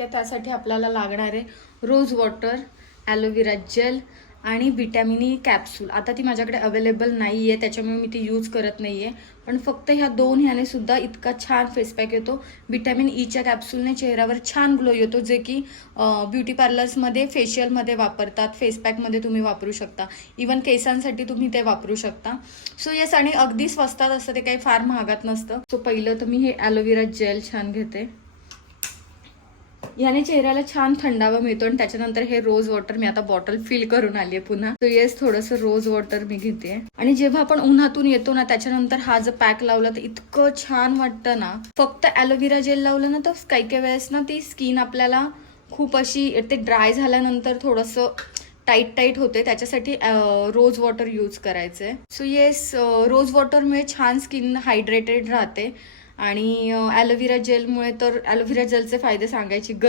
Tonic आहे, त्यासाठी आपल्याला लागणार आहे रोज वॉटर, ॲलोवेरा जेल आणि विटॅमिन ई कॅप्सूल. आता ती माझ्याकडे अवेलेबल नाही आहे, त्याच्यामुळे मी ती यूज करत नाही आहे. पण फक्त ह्या दोन ह्याने सुद्धा इतका छान फेस पॅक येतो. विटॅमिन ईच्या कॅप्सूलने चेहऱ्यावर छान ग्लो येतो, जे की ब्युटी पार्लर्समध्ये फेशियलमध्ये वापरतात, फेस पॅकमध्ये तुम्ही वापरू शकता, इवन केसांसाठी तुम्ही ते वापरू शकता. सो येस, आणि अगदी स्वस्तात असतं ते, काही फार महागात नसतं. सो पहिलं तर मी हे ॲलोवेरा जेल छान घेते. याने चेहऱ्याला छान थंडावा मिळतो. आणि त्याच्यानंतर हे रोज वॉटर, मी आता बॉटल फिल करून आली आहे पुन्हा. तो येस, थोडंसं रोज वॉटर मी घेते. आणि जेव्हा आपण उन्हातून येतो ना, त्याच्यानंतर हा जर पॅक लावला तर इतकं छान वाटतं ना. फक्त ॲलोवेरा जेल लावलं ना तर काही काही वेळेस ना ती स्किन आपल्याला खूप अशी ते ड्राय झाल्यानंतर थोडंसं टाईट होते, त्याच्यासाठी रोज वॉटर यूज करायचंय. सो येस, रोज वॉटरमुळे छान स्किन हायड्रेटेड राहते. आणि ॲलोवेरा जेलमुळे तर ॲलोवेरा जेलचे फायदे सांगायची